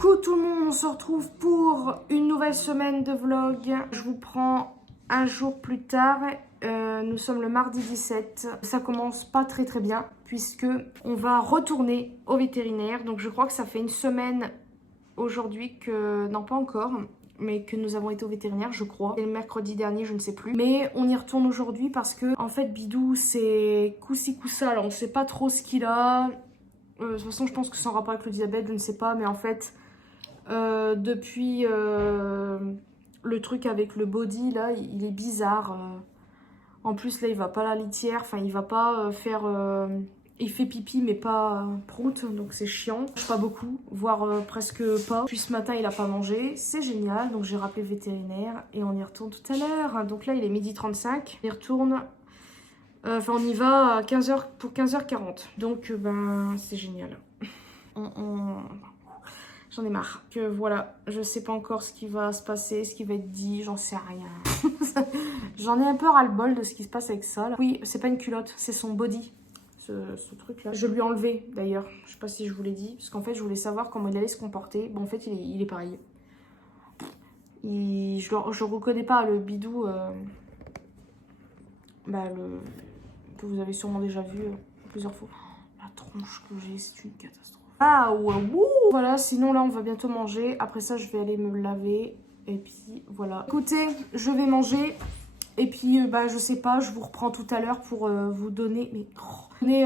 Coucou tout le monde, on se retrouve pour une nouvelle semaine de vlog. Je vous prends un jour plus tard. Nous sommes le mardi 17. Ça commence pas très bien puisque on va retourner au vétérinaire. Donc je crois que ça fait une semaine aujourd'hui que... Non, pas encore. Mais que nous avons été au vétérinaire, je crois. C'est le mercredi dernier, je ne sais plus. Mais on y retourne aujourd'hui parce que, en fait, Bidou, c'est coup-ci, coup-ça. Alors, on ne sait pas trop ce qu'il a. De toute façon, je pense que c'est en rapport avec le diabète, je ne sais pas. Mais en fait, depuis le truc avec le body, là, il est bizarre. En plus, là, il va pas à la litière. Enfin, il va pas faire... Il fait pipi mais pas prout, donc c'est chiant. Pas beaucoup, voire presque pas. Puis ce matin il a pas mangé, c'est génial. Donc j'ai rappelé le vétérinaire et on y retourne tout à l'heure. Donc là il est 12h35. On y retourne, enfin on y va à 15h pour 15h40. Donc ben c'est génial. J'en ai marre. Que voilà, je sais pas encore ce qui va se passer, ce qui va être dit, j'en sais rien. J'en ai un peu ras-le-bol de ce qui se passe avec ça là. Oui, c'est pas une culotte, c'est son body. Ce truc là. Je lui ai enlevé d'ailleurs, je sais pas si je vous l'ai dit, parce qu'en fait je voulais savoir comment il allait se comporter. Bon en fait il est pareil. Je reconnais pas le bidou que vous avez sûrement déjà vu plusieurs fois. La tronche que j'ai, c'est une catastrophe. Ah ouh. Voilà, sinon là on va bientôt manger. Après ça je vais aller me laver. Et puis voilà. Écoutez, je vais manger. Et puis, je sais pas, je vous reprends tout à l'heure pour vous donner, des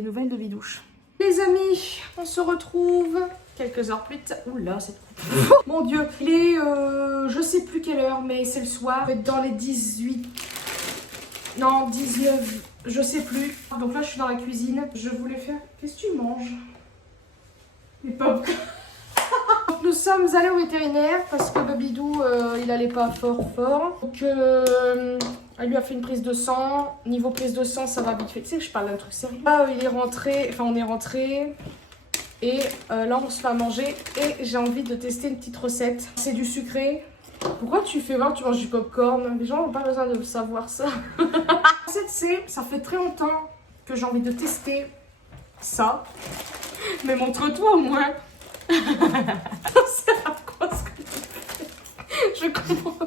nouvelles de Bidouche. Les amis, on se retrouve quelques heures plus tard. Oula, cette coupe. Mon Dieu, il est, je sais plus quelle heure, mais c'est le soir. On va être dans les 18... Non, 19, je sais plus. Donc là, je suis dans la cuisine. Je voulais faire... Qu'est-ce que tu manges? Les popcorn. Nous sommes allés au vétérinaire parce que Bidou il allait pas fort. Donc elle lui a fait une prise de sang. Niveau prise de sang, ça va vite fait. Tu sais que je parle d'un truc sérieux. Là, il est rentré, enfin on est rentré. Et là on se fait à manger. Et j'ai envie de tester une petite recette. C'est du sucré. Pourquoi tu fais voir que tu manges du popcorn? Les gens n'ont pas besoin de savoir ça. La recette c'est, ça fait très longtemps que j'ai envie de tester ça. Mais montre-toi au moins. C'est à quoi ce que tu fais? Je comprends pas.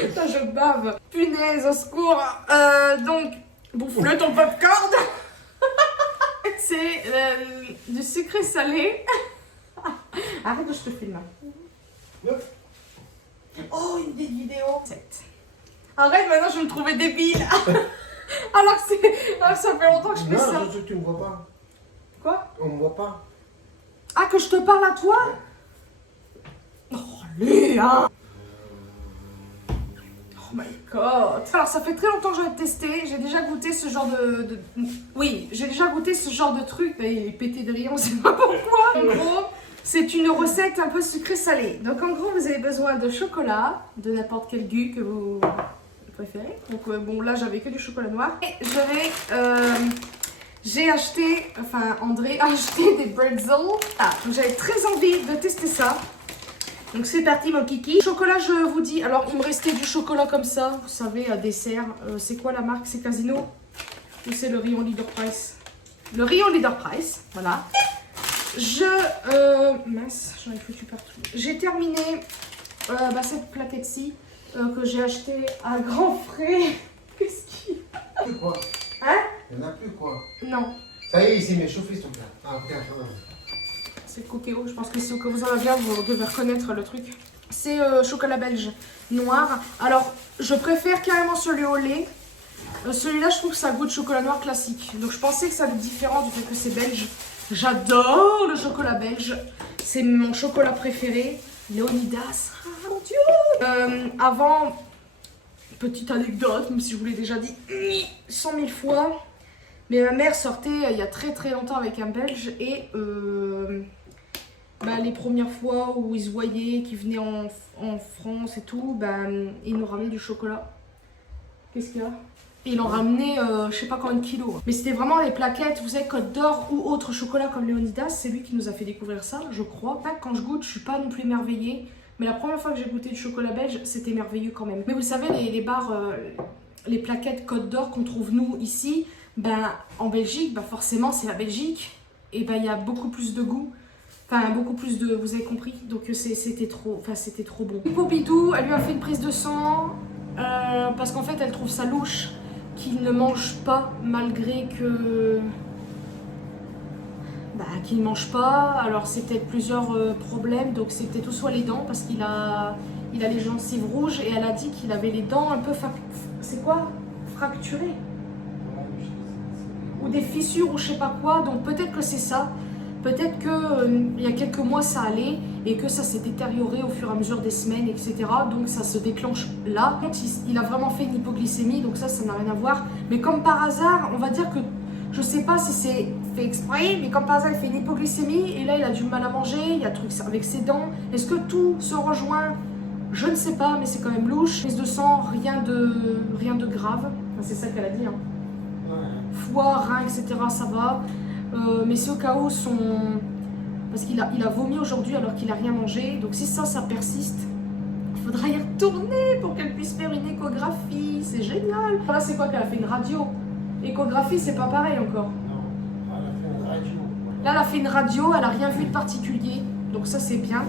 Putain, je bave. Punaise, au secours. Donc, bouffe-le ton popcorn. C'est du sucré salé. Arrête que je te filme. Oh, une vidéo. Arrête, maintenant je vais me trouver débile. alors que ça fait longtemps que je fais ça. Non, tu me vois pas. Quoi? On me voit pas. Ah, que je te parle à toi? Oh, allez, hein. Oh my god. Alors, ça fait très longtemps que je vais tester. J'ai déjà goûté ce genre de... Oui, j'ai déjà goûté ce genre de truc. Mais il est pété de rire, on sait pas pourquoi. En gros, c'est une recette un peu sucré-salé. Donc, en gros, vous avez besoin de chocolat, de n'importe quel goût que vous préférez. Donc, bon, là, j'avais que du chocolat noir. Et j'ai acheté, enfin André a acheté des bretzels. Ah, donc j'avais très envie de tester ça. Donc c'est parti mon kiki. Chocolat, je vous dis, alors il me restait du chocolat comme ça, vous savez, à dessert. C'est quoi la marque? C'est Casino? Ou c'est le rayon Leader Price? Le rayon Leader Price, voilà. Mince, j'en ai foutu partout. J'ai terminé cette plaquette-ci que j'ai achetée à grands frais. Qu'est-ce qu'il y a? Quoi? Hein? Il n'y en a plus quoi? Non. Ça y est, il s'est mis à chauffer ce truc-là. Ah, ok, C'est Cookéo, je pense que si vous en avez un, vous devez reconnaître le truc. C'est chocolat belge noir. Alors, je préfère carrément celui au lait. Celui-là, je trouve que ça goûte chocolat noir classique. Donc, je pensais que ça allait être différent du fait que c'est belge. J'adore le chocolat belge. C'est mon chocolat préféré. Léonidas. Ah, mon Dieu. Avant, petite anecdote, même si je vous l'ai déjà dit 100 000 fois. Mais ma mère sortait il y a très longtemps avec un Belge et les premières fois où ils se voyaient, qu'ils venaient en France et tout, ils nous ramenaient du chocolat. Qu'est-ce qu'il y a? Ils en ramenaient je sais pas combien de kilos. Mais c'était vraiment les plaquettes, vous savez, Côte d'Or ou autre chocolat comme Léonidas. C'est lui qui nous a fait découvrir ça, je crois. Quand je goûte, je suis pas non plus émerveillée. Mais la première fois que j'ai goûté du chocolat belge, c'était merveilleux quand même. Mais vous savez, les barres, les plaquettes Côte d'Or qu'on trouve nous ici, en Belgique, forcément c'est la Belgique. Et il y a beaucoup plus de goût. Enfin, beaucoup plus de... Vous avez compris? Donc c'était trop... Enfin, c'était trop bon. Pour Bidou, elle lui a fait une prise de sang. Parce qu'en fait, elle trouve ça louche qu'il ne mange pas malgré que... Bah, qu'il ne mange pas. Alors, c'est peut-être plusieurs problèmes. Donc, c'est peut-être soit les dents parce qu'il a les gencives rouges. Et elle a dit qu'il avait les dents un peu... C'est quoi? Fracturées. Ou des fissures ou je sais pas quoi. Donc, peut-être que c'est ça. Peut-être qu'il y a quelques mois ça allait et que ça s'est détérioré au fur et à mesure des semaines, etc. Donc ça se déclenche là. Donc il a vraiment fait une hypoglycémie, donc ça n'a rien à voir. Mais comme par hasard, on va dire que, je sais pas si c'est fait exprès, mais comme par hasard il fait une hypoglycémie et là il a du mal à manger, il y a truc avec ses dents. Est-ce que tout se rejoint? Je ne sais pas, mais c'est quand même louche. Prise de sang, rien de grave. Enfin, c'est ça qu'elle a dit. Hein. Ouais. Foie, rein, etc. ça va. Mais c'est au cas où parce qu'il a vomi aujourd'hui alors qu'il n'a rien mangé. Donc si ça persiste, il faudra y retourner pour qu'elle puisse faire une échographie. C'est génial. Là, c'est quoi qu'elle a fait? Une radio. Échographie, c'est pas pareil encore. Non, elle a fait une radio. Là, elle a fait une radio, elle n'a rien vu de particulier. Donc ça, c'est bien.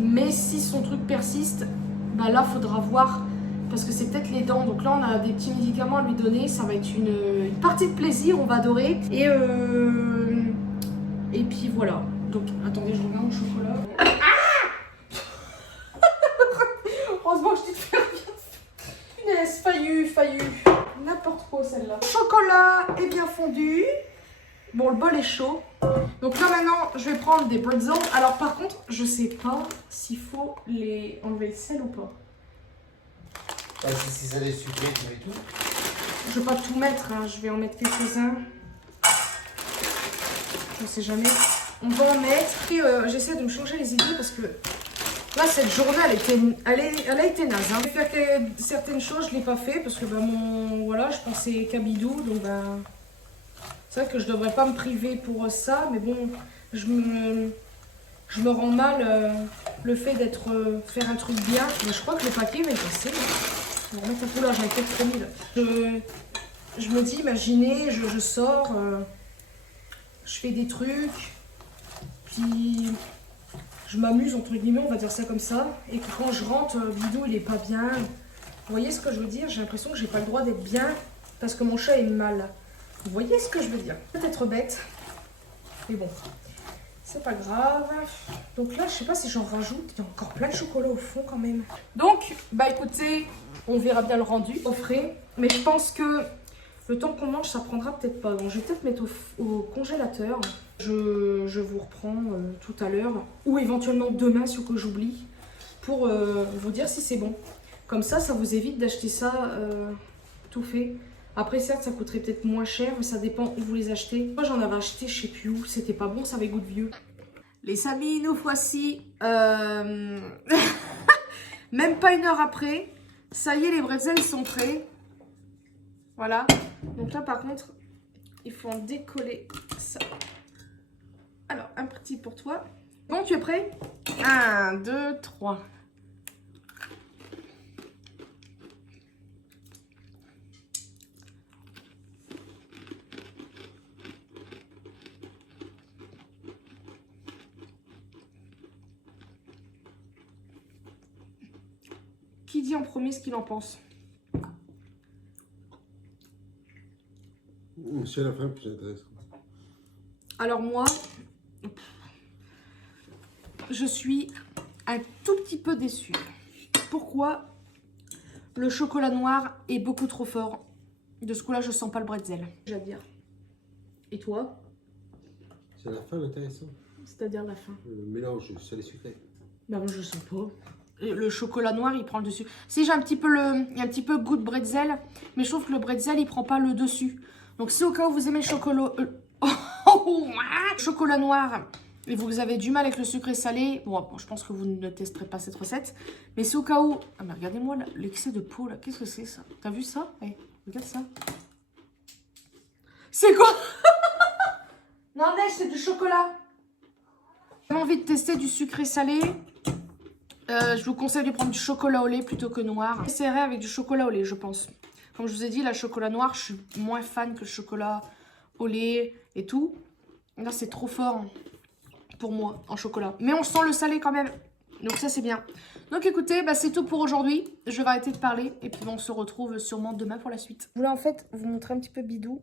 Mais si son truc persiste, bah là, il faudra voir. Parce que c'est peut-être les dents. Donc là, on a des petits médicaments à lui donner. Ça va être une partie de plaisir, on va adorer. Et puis voilà. Donc, attendez, je regarde mon chocolat. Ah heureusement que je t'ai fait rien. Punaise, faillu. N'importe quoi, celle-là. Le chocolat est bien fondu. Bon, le bol est chaud. Donc là, maintenant, je vais prendre des bretzels. Alors, par contre, je sais pas s'il faut les enlever le sel ou pas. Si ça les sucré, tu mets tout. Je vais pas tout mettre, hein. Je vais en mettre quelques-uns. Je sais jamais. On va en mettre. Et j'essaie de me changer les idées parce que là, cette journée, elle a été naze. Hein. Je vais faire certaines choses, je ne l'ai pas fait parce que voilà, je pensais qu'à Bidou. Donc, c'est vrai que je ne devrais pas me priver pour ça. Mais bon, je me rends mal le fait faire un truc bien. Mais je crois que le papier va y passer. Je vais remettre un peu là, j'en ai peut-être trop mis là. Je me dis, imaginez, je sors, je fais des trucs, puis je m'amuse, entre guillemets, on va dire ça comme ça, et que quand je rentre, Bidou, il est pas bien. Vous voyez ce que je veux dire? J'ai l'impression que j'ai pas le droit d'être bien parce que mon chat est mal. Vous voyez ce que je veux dire? Peut-être bête, mais bon, c'est pas grave. Donc là, je sais pas si j'en rajoute, il y a encore plein de chocolat au fond quand même. Donc, bah écoutez, on verra bien le rendu au frais, mais je pense que le temps qu'on mange, ça prendra peut-être pas. Donc je vais peut-être mettre au congélateur. Je vous reprends tout à l'heure, ou éventuellement demain, si que j'oublie, pour vous dire si c'est bon. Comme ça, ça vous évite d'acheter ça tout fait. Après, certes, ça coûterait peut-être moins cher, mais ça dépend où vous les achetez. Moi, j'en avais acheté, je sais plus où, c'était pas bon, ça avait goût de vieux. Les amis, nous voici. Même pas une heure après. Ça y est, les bretzels, ils sont prêts. Voilà. Donc là, par contre, il faut en décoller ça. Alors, un petit pour toi. Bon, tu es prêt? 1, 2, 3. Qui dit en premier ce qu'il en pense? C'est la fin plus intéressant. Alors moi, je suis un tout petit peu déçue. Pourquoi? Le chocolat noir est beaucoup trop fort. De ce coup-là, je sens pas le bretzel. J'ai à dire. Et toi? C'est la fin l'intéressant. C'est-à-dire la fin. Le mélange salé sucré. Bah moi je sens pas. Le chocolat noir il prend le dessus. Si j'ai un petit peu il y a un petit peu goût de bretzel, mais je trouve que le bretzel il prend pas le dessus. Donc si au cas où vous aimez le chocolat noir et vous avez du mal avec le sucré salé, bon je pense que vous ne testerez pas cette recette. Mais si au cas où, ah mais regardez-moi l'excès de peau là, qu'est-ce que c'est ça? T'as vu ça? Hey, regarde ça. C'est quoi? Non Neige, c'est du chocolat. J'ai envie de tester du sucré salé. Je vous conseille de prendre du chocolat au lait plutôt que noir. J'essaierai avec du chocolat au lait, je pense. Comme je vous ai dit, la chocolat noir, je suis moins fan que le chocolat au lait et tout. Là, c'est trop fort. pour moi en chocolat. Mais on sent le salé quand même. Donc ça c'est bien. Donc écoutez, bah, c'est tout pour aujourd'hui. Je vais arrêter de parler et puis on se retrouve sûrement demain pour la suite. Je voulais en fait vous montrer un petit peu Bidou.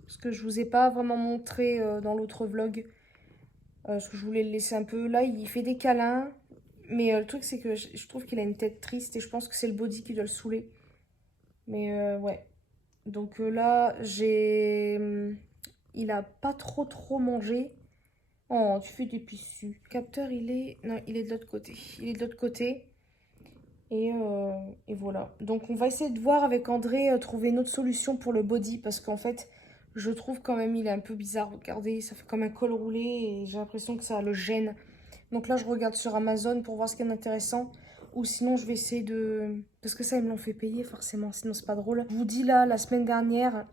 Parce que je vous ai pas vraiment montré dans l'autre vlog. Parce que je voulais le laisser un peu. Là il fait des câlins. Mais le truc c'est que je trouve qu'il a une tête triste. Et je pense que c'est le body qui doit le saouler. Mais ouais. Donc là il a pas trop mangé. Oh, tu fais des pissus. Le capteur, il est... Non, il est de l'autre côté. Il est de l'autre côté. Et voilà. Donc, on va essayer de voir avec André, trouver une autre solution pour le body. Parce qu'en fait, je trouve quand même il est un peu bizarre. Regardez, ça fait comme un col roulé. Et j'ai l'impression que ça le gêne. Donc là, je regarde sur Amazon pour voir ce qu'il y a d'intéressant. Ou sinon, je vais essayer de... Parce que ça, ils me l'ont fait payer forcément. Sinon, c'est pas drôle. Je vous dis là, la semaine dernière,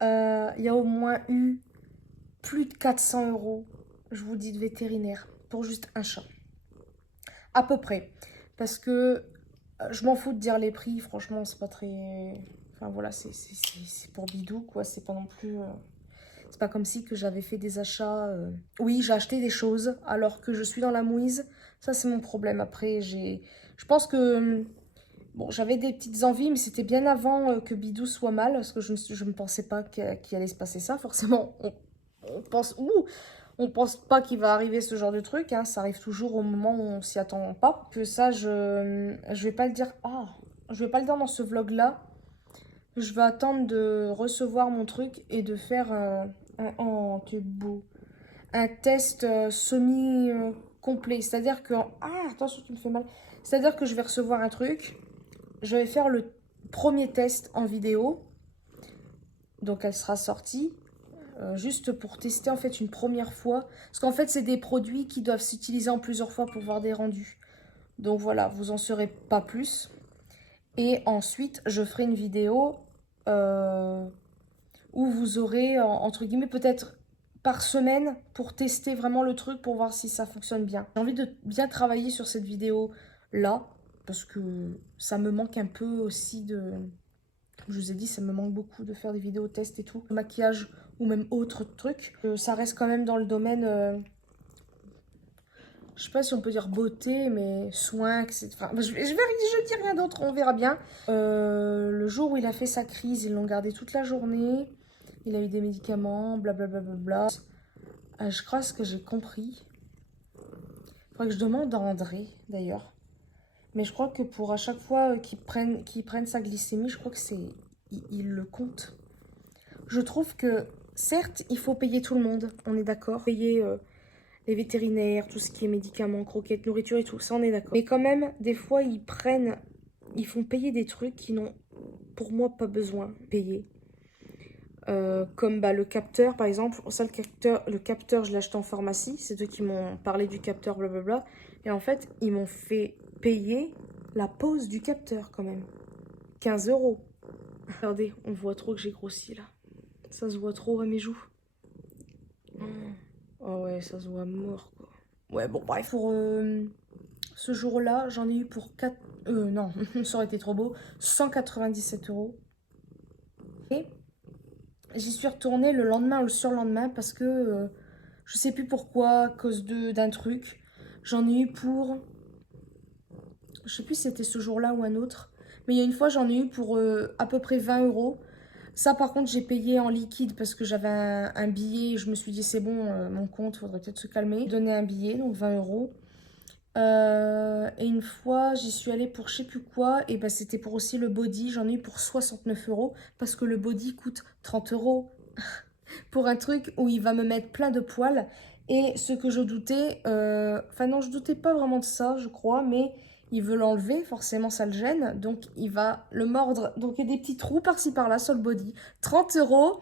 il y a au moins eu... plus de 400 €, je vous dis, de vétérinaire pour juste un chat. À peu près. Parce que je m'en fous de dire les prix, franchement, c'est pas très... Enfin voilà, c'est pour bidou, quoi. C'est pas non plus... C'est pas comme si que j'avais fait des achats... Oui, j'ai acheté des choses alors que je suis dans la mouise. Ça, c'est mon problème. Après, je pense que... Bon, j'avais des petites envies, mais c'était bien avant que Bidou soit mal, parce que je ne pensais pas qu'il allait se passer ça. Forcément, on pense pas qu'il va arriver ce genre de truc, hein. Ça arrive toujours au moment où on s'y attend pas. Que ça, je vais pas le dire. Ah, je vais pas le dire dans ce vlog là. Je vais attendre de recevoir mon truc et de faire oh, t'es beau, un test semi complet. C'est-à-dire que attention, tu me fais mal. C'est-à-dire que je vais recevoir un truc, je vais faire le premier test en vidéo, donc elle sera sortie. Juste pour tester en fait une première fois. Parce qu'en fait, c'est des produits qui doivent s'utiliser en plusieurs fois pour voir des rendus. Donc voilà, vous en saurez pas plus. Et ensuite, je ferai une vidéo où vous aurez, entre guillemets, peut-être par semaine pour tester vraiment le truc, pour voir si ça fonctionne bien. J'ai envie de bien travailler sur cette vidéo-là, parce que ça me manque un peu aussi de... Comme je vous ai dit, ça me manque beaucoup de faire des vidéos tests et tout. Le maquillage ou même autre truc. Ça reste quand même dans le domaine... je sais pas si on peut dire beauté, mais soins, etc. Enfin, je dis rien d'autre, on verra bien. Le jour où il a fait sa crise, ils l'ont gardé toute la journée. Il a eu des médicaments, blablabla. Je crois ce que j'ai compris. Il faudrait que je demande à André, d'ailleurs. Mais je crois que pour à chaque fois qu'il prenne sa glycémie, je crois que c'est... Il le compte. Je trouve que, certes, il faut payer tout le monde, on est d'accord. Payer les vétérinaires, tout ce qui est médicaments, croquettes, nourriture et tout, ça on est d'accord. Mais quand même, des fois, ils font payer des trucs qui n'ont, pour moi, pas besoin de payer. Comme le capteur, par exemple. Ça, le capteur, je l'ai acheté en pharmacie. C'est eux qui m'ont parlé du capteur, blablabla. Et en fait, ils m'ont fait payer la pose du capteur, quand même. 15 €. Regardez, on voit trop que j'ai grossi, là. Ça se voit trop à mes joues. Oh ouais, ça se voit mort, quoi. Ouais, bon, bref. Pour ce jour-là, j'en ai eu pour 4... non, ça aurait été trop beau. 197 €. Et j'y suis retournée le lendemain ou le surlendemain parce que je sais plus pourquoi, à cause d'un truc. J'en ai eu pour... Je sais plus si c'était ce jour-là ou un autre. Mais il y a une fois, j'en ai eu pour à peu près 20 €. Ça, par contre, j'ai payé en liquide parce que j'avais un billet. Je me suis dit, c'est bon, mon compte, faudrait peut-être se calmer. Donner un billet, donc 20 €. Et une fois, j'y suis allée pour je sais plus quoi. Et ben, c'était pour aussi le body. J'en ai eu pour 69 € parce que le body coûte 30 € pour un truc où il va me mettre plein de poils. Et ce que je doutais, enfin non, je doutais pas vraiment de ça, je crois, mais il veut l'enlever, forcément ça le gêne, donc il va le mordre. Donc il y a des petits trous par-ci par-là sur le body. 30 €.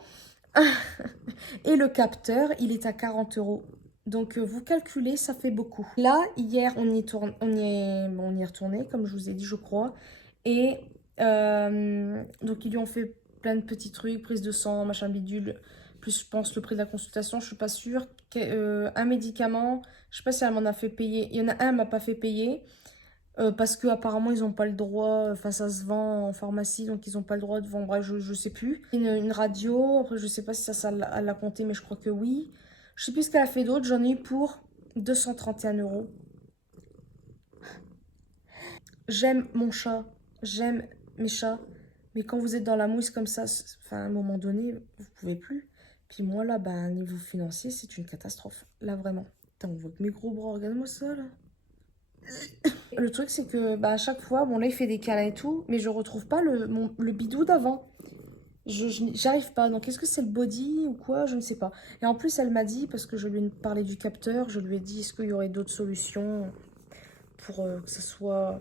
Et le capteur, il est à 40 €. Donc vous calculez, ça fait beaucoup. Là, hier, on y est retourné, comme je vous ai dit, je crois. Et donc ils lui ont fait plein de petits trucs, prise de sang, machin bidule. Plus je pense le prix de la consultation, je suis pas sûre. Un médicament, je sais pas si elle m'en a fait payer. Il y en a un, elle m'a pas fait payer. Parce qu'apparemment ils n'ont pas le droit, enfin ça se vend en pharmacie, donc ils n'ont pas le droit de vendre, bref, je sais plus. Une radio, après je sais pas si ça l'a compté, mais je crois que oui. Je sais plus ce qu'elle a fait d'autre. J'en ai eu pour 231 euros. J'aime mon chat. J'aime mes chats. Mais quand vous êtes dans la mouise comme ça, enfin, à un moment donné, vous pouvez plus. Puis moi, là, ben, niveau financier, c'est une catastrophe. Là, vraiment. Putain, on voit que mes gros bras, regarde-moi ça, là. Le truc, c'est que bah, à chaque fois, bon, là, il fait des câlins et tout, mais je retrouve pas le bidou d'avant. J'arrive pas. Donc, est-ce que c'est le body ou quoi? Je ne sais pas. Et en plus, elle m'a dit, parce que je lui ai parlé du capteur, je lui ai dit, est-ce qu'il y aurait d'autres solutions pour que ça soit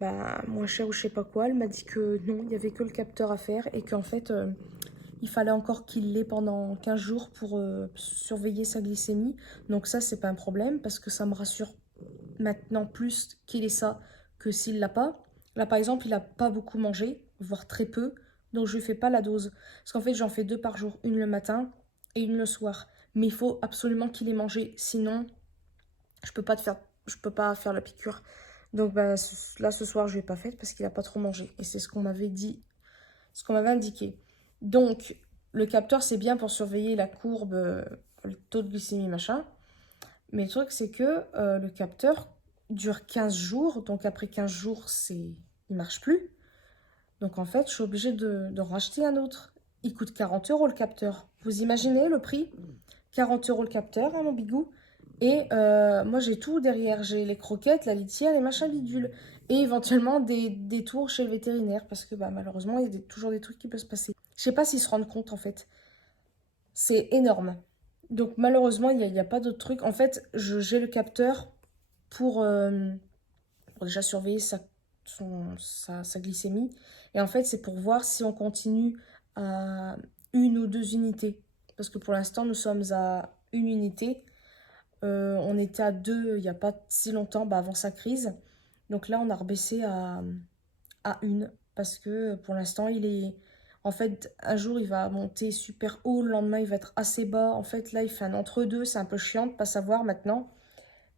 bah, moins cher ou je sais pas quoi. Elle m'a dit que non, il n'y avait que le capteur à faire et qu'en fait, il fallait encore qu'il l'ait pendant 15 jours pour surveiller sa glycémie. Donc ça, c'est pas un problème parce que ça me rassure maintenant plus qu'il ait ça que s'il l'a pas. Là, par exemple, il a pas beaucoup mangé, voire très peu, donc je lui fais pas la dose. Parce qu'en fait, j'en fais 2 par jour, une le matin et une le soir. Mais il faut absolument qu'il ait mangé, sinon je peux pas faire la piqûre. Donc bah, là, ce soir, je l'ai pas faite parce qu'il a pas trop mangé. Et c'est ce qu'on m'avait dit, ce qu'on m'avait indiqué. Donc, le capteur, c'est bien pour surveiller la courbe, le taux de glycémie, machin. Mais le truc, c'est que le capteur dure 15 jours. Donc, après 15 jours, il marche plus. Donc, en fait, je suis obligée de racheter un autre. Il coûte 40 euros le capteur. Vous imaginez le prix? 40 euros le capteur, hein, mon bigou. Et moi, j'ai tout derrière. J'ai les croquettes, la litière, les machins bidules. Et éventuellement des tours chez le vétérinaire. Parce que bah, malheureusement, il y a toujours des trucs qui peuvent se passer. Je sais pas s'ils se rendent compte, en fait. C'est énorme. Donc malheureusement, il n'y a pas d'autre truc. En fait, j'ai le capteur pour, pour déjà surveiller sa glycémie. Et en fait, c'est pour voir si on continue à 1 ou 2 unités. Parce que pour l'instant, nous sommes à 1 unité. On était à 2 il n'y a pas si longtemps, bah, avant sa crise. Donc là, on a rebaissé à 1. Parce que pour l'instant, il est... En fait, un jour, il va monter super haut, le lendemain, il va être assez bas. En fait, là, il fait un entre-deux, c'est un peu chiant de ne pas savoir maintenant.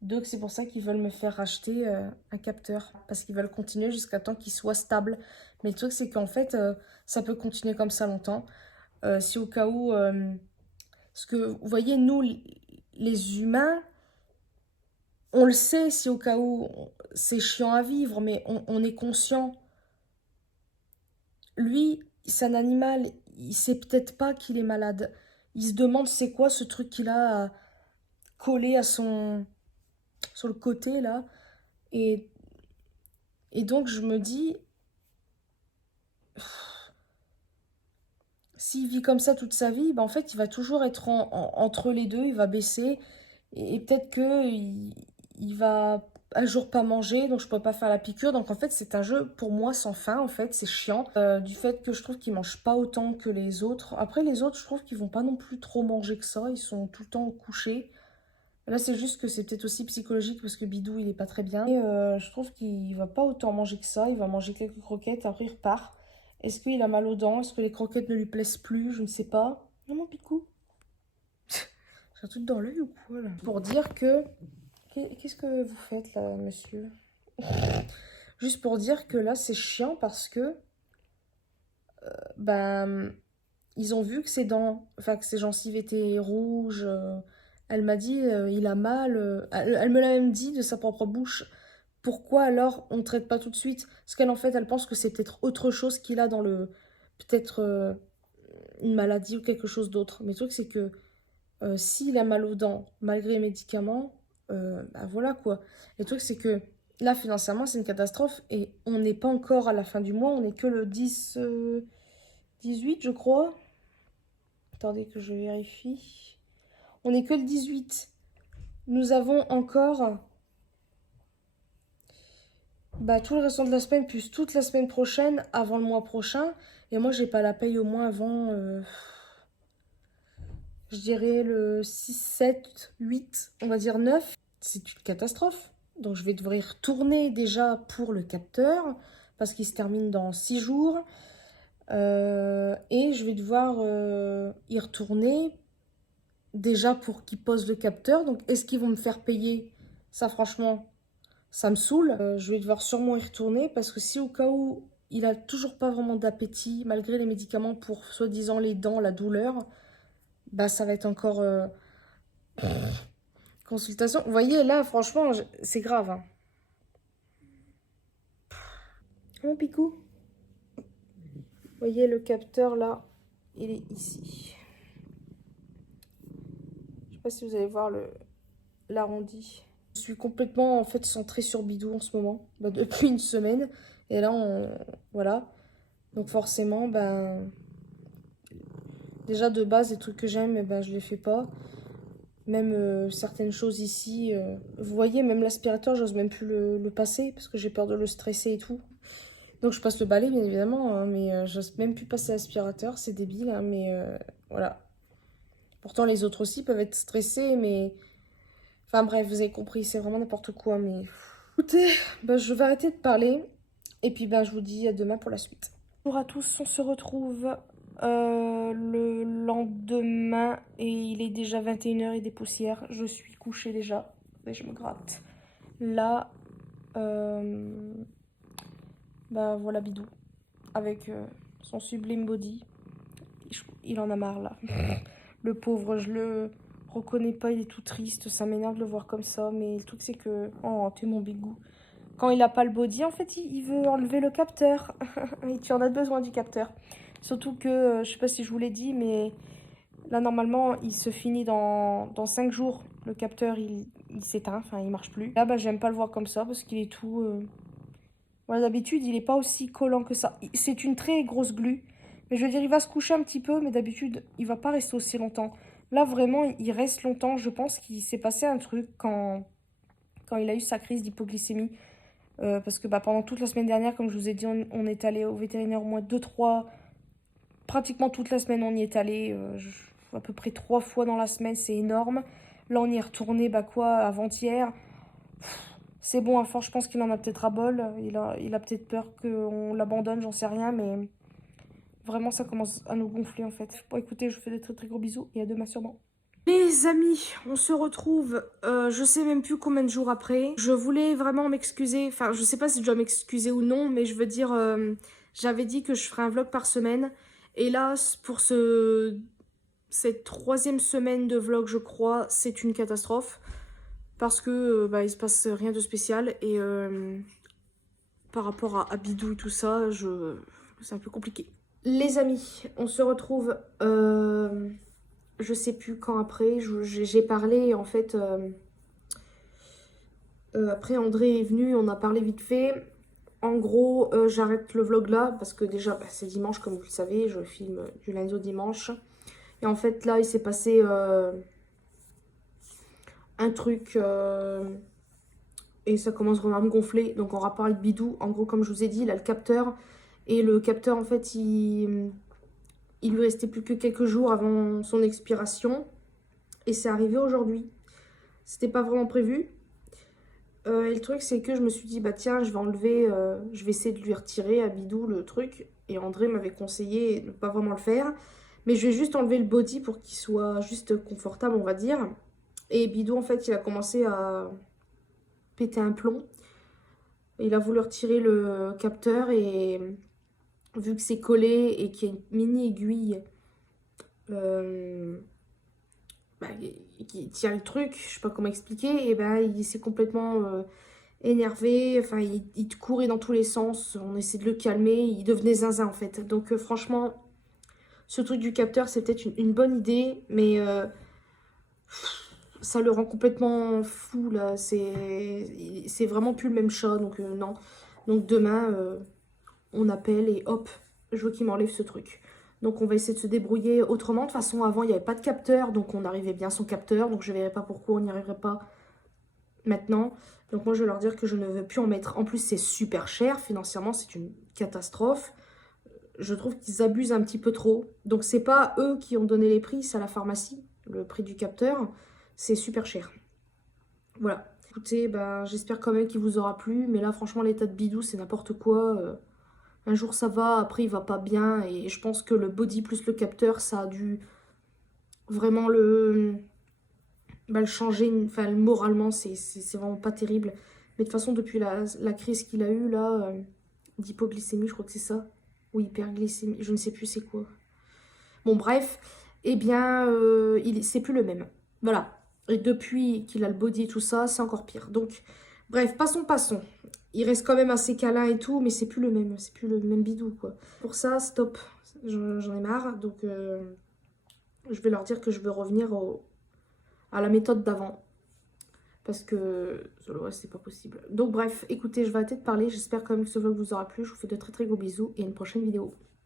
Donc, c'est pour ça qu'ils veulent me faire racheter un capteur. Parce qu'ils veulent continuer jusqu'à temps qu'il soit stable. Mais le truc, c'est qu'en fait, ça peut continuer comme ça longtemps. Si au cas où... parce que, vous voyez, nous, les humains, on le sait si au cas où c'est chiant à vivre, mais on est conscient. Lui, c'est un animal, il sait peut-être pas qu'il est malade. Il se demande c'est quoi ce truc qu'il a collé à sur le côté là. Et, et donc je me dis, s'il vit comme ça toute sa vie, ben en fait il va toujours être entre les deux, il va baisser. Et peut-être que il va un jour pas manger, donc je peux pas faire la piqûre. Donc en fait c'est un jeu pour moi sans fin, en fait c'est chiant. Du fait que je trouve qu'ils mangent pas autant que les autres. Après les autres je trouve qu'ils vont pas non plus trop manger que ça, ils sont tout le temps couchés. Là c'est juste que c'est peut-être aussi psychologique parce que Bidou il est pas très bien. Et je trouve qu'il va pas autant manger que ça, il va manger quelques croquettes, après il repart. Est-ce qu'il a mal aux dents? Est-ce que les croquettes ne lui plaisent plus? Je ne sais pas. Non mon picou. J'ai un truc dans l'œil ou quoi là? Pour dire que... Qu'est-ce que vous faites là, monsieur? Juste pour dire que là, c'est chiant parce que... ben, ils ont vu que ses dents... Enfin, que ses gencives étaient rouges. Elle m'a dit, il a mal. Elle me l'a même dit de sa propre bouche. Pourquoi alors on ne traite pas tout de suite? Parce qu'elle, en fait, elle pense que c'est peut-être autre chose qu'il a dans le... Peut-être une maladie ou quelque chose d'autre. Mais le truc, c'est que s'il a mal aux dents, malgré les médicaments, bah voilà quoi. Le truc, c'est que là, financièrement, c'est une catastrophe et on n'est pas encore à la fin du mois, on n'est que le 18, je crois. Attendez que je vérifie. On n'est que le 18. Nous avons encore bah, tout le restant de la semaine, plus toute la semaine prochaine, avant le mois prochain. Et moi, j'ai pas la paye au moins avant... je dirais le 6, 7, 8, on va dire 9. C'est une catastrophe. Donc je vais devoir y retourner déjà pour le capteur, parce qu'il se termine dans 6 jours. Et je vais devoir y retourner déjà pour qu'ils posent le capteur. Donc est-ce qu'ils vont me faire payer? Ça franchement, ça me saoule. Je vais devoir sûrement y retourner, parce que si au cas où il a toujours pas vraiment d'appétit, malgré les médicaments pour soi-disant les dents, la douleur... bah ça va être encore consultation. Vous voyez, là, franchement, c'est grave. Hein. Mon picou. Vous voyez, le capteur, là, il est ici. Je sais pas si vous allez voir l'arrondi. Je suis complètement, en fait, centrée sur Bidou en ce moment. Bah, depuis une semaine. Et là, voilà. Donc forcément, ben... Déjà, de base, les trucs que j'aime, eh ben, je les fais pas. Même certaines choses ici. Vous voyez, même l'aspirateur, j'ose même plus le passer parce que j'ai peur de le stresser et tout. Donc je passe le balai, bien évidemment, hein, mais j'ose même plus passer l'aspirateur. C'est débile, hein, mais voilà. Pourtant, les autres aussi peuvent être stressés, mais... Enfin bref, vous avez compris, c'est vraiment n'importe quoi, mais... Écoutez, ben, je vais arrêter de parler. Et puis, ben, je vous dis à demain pour la suite. Bonjour à tous, on se retrouve le lendemain et il est déjà 21h et des poussières. Je suis couchée déjà, mais je me gratte. Là, bah voilà Bidou, avec son sublime body. Il en a marre là. Le pauvre, je le reconnais pas, il est tout triste, ça m'énerve de le voir comme ça, mais le truc c'est que... Oh, t'es mon bigou. Quand il a pas le body, en fait, il veut enlever le capteur. Et tu en as besoin du capteur. Surtout que, je sais pas si je vous l'ai dit, mais là, normalement, il se finit dans 5 jours. Le capteur, il s'éteint, enfin, il marche plus. Là, bah, j'aime pas le voir comme ça parce qu'il est tout... Voilà, d'habitude, il est pas aussi collant que ça. C'est une très grosse glu. Mais je veux dire, il va se coucher un petit peu, mais d'habitude, il va pas rester aussi longtemps. Là, vraiment, il reste longtemps. Je pense qu'il s'est passé un truc quand il a eu sa crise d'hypoglycémie. Parce que bah, pendant toute la semaine dernière, comme je vous ai dit, on est allé au vétérinaire au moins 2-3... Pratiquement toute la semaine, on y est allé. À peu près 3 fois dans la semaine, c'est énorme. Là, on y est retourné, bah quoi, avant-hier. C'est bon, à force, je pense qu'il en a peut-être ras-bol. Il a peut-être peur qu'on l'abandonne, j'en sais rien, mais... Vraiment, ça commence à nous gonfler, en fait. Bon, écoutez, je vous fais des très très gros bisous et à demain sûrement. Les amis, on se retrouve, je sais même plus combien de jours après. Je voulais vraiment m'excuser, enfin je sais pas si je dois m'excuser ou non, mais je veux dire, j'avais dit que je ferais un vlog par semaine. Et là, pour cette 3e semaine de vlog, je crois, c'est une catastrophe. Parce que bah, il se passe rien de spécial et par rapport à Bidou et tout ça, c'est un peu compliqué. Les amis, on se retrouve... je sais plus quand après, j'ai parlé en fait, après André est venu, on a parlé vite fait. En gros, j'arrête le vlog là parce que déjà bah, c'est dimanche comme vous le savez, je filme du lundi au dimanche. Et en fait là il s'est passé un truc et ça commence vraiment à me gonfler. Donc on va parler de Bidou, en gros comme je vous ai dit, il a le capteur. Et le capteur en fait il lui restait plus que quelques jours avant son expiration. Et c'est arrivé aujourd'hui. C'était pas vraiment prévu. Et le truc, c'est que je me suis dit, bah tiens, je vais enlever, je vais essayer de lui retirer à Bidou le truc. Et André m'avait conseillé de ne pas vraiment le faire. Mais je vais juste enlever le body pour qu'il soit juste confortable, on va dire. Et Bidou, en fait, il a commencé à péter un plomb. Il a voulu retirer le capteur et vu que c'est collé et qu'il y a une mini aiguille bah, qui tient le truc, je sais pas comment expliquer, et bah il s'est complètement énervé, enfin il courait dans tous les sens, on essaie de le calmer, il devenait zinzin en fait. Donc franchement, ce truc du capteur c'est peut-être une bonne idée, mais ça le rend complètement fou là, c'est vraiment plus le même chat, donc non. Donc demain, on appelle et hop, je veux qu'il m'enlève ce truc. Donc on va essayer de se débrouiller autrement. De toute façon, avant, il n'y avait pas de capteur, donc on arrivait bien son capteur. Donc je ne verrai pas pourquoi on n'y arriverait pas maintenant. Donc moi, je vais leur dire que je ne veux plus en mettre. En plus, c'est super cher. Financièrement, c'est une catastrophe. Je trouve qu'ils abusent un petit peu trop. Donc c'est pas eux qui ont donné les prix, c'est à la pharmacie, le prix du capteur. C'est super cher. Voilà. Écoutez, bah, j'espère quand même qu'il vous aura plu. Mais là, franchement, l'état de Bidou, c'est n'importe quoi. Un jour ça va, après il va pas bien. Et je pense que le body plus le capteur, ça a dû vraiment le changer. Enfin, moralement, c'est vraiment pas terrible. Mais de toute façon, depuis la crise qu'il a eue, là, d'hypoglycémie, je crois que c'est ça. Ou hyperglycémie, je ne sais plus c'est quoi. Bon, bref. eh bien, c'est plus le même. Voilà. Et depuis qu'il a le body et tout ça, c'est encore pire. Donc, bref, passons. Il reste quand même assez câlin et tout, mais c'est plus le même. C'est plus le même bidou, quoi. Pour ça, stop. J'en ai marre. Donc, je vais leur dire que je veux revenir à la méthode d'avant. Parce que sur le reste, c'est pas possible. Donc, bref, écoutez, je vais arrêter de parler. J'espère quand même que ce vlog vous aura plu. Je vous fais de très très gros bisous et à une prochaine vidéo.